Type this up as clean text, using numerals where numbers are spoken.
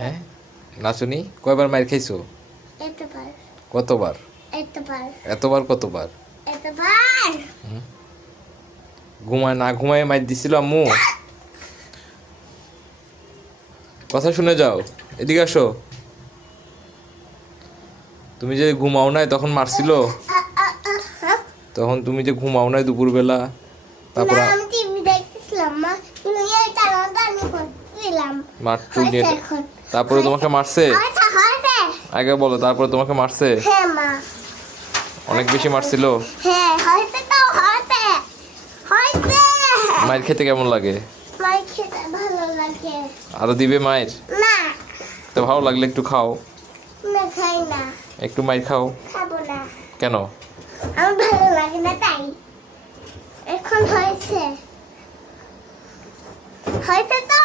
হ্যাঁ নাচুনি কয়বার মাইর খাইছো? এতবার কতবার? এতবার এতবার কতবার? এতবার ঘুমায় না ঘুমায় মাইর দিছিল আম্মু? কথা শুনে যাও, এদিকে আসো। তুমি যে ঘুমাও নাই তখন মারছিল? তখন তুমি যে ঘুমাও নাই দুপুরবেলা, তারপর না আমি টিভি দেখতেছিলাম মা তুমি এটা গানি করছিলাম মার চুল নিয়ে তারপরে তোমাকে মারছে? হয়েছে আগে বলো, তারপরে তোমাকে মারছে? হ্যাঁ মা অনেক বেশি মারছিল? হ্যাঁ হয়েছে তো হয়েছে হয়েছে মাইর খেতে কেমন লাগে? মাই খেতে ভালো লাগে আরো দিবে মাইর? না তো ভালো লাগলে একটু খাও, না খাই না একটু মাইর খাও। খাবো না কেন? আমার ভালো লাগে না তাই এখন হয়েছে হয়েছে তো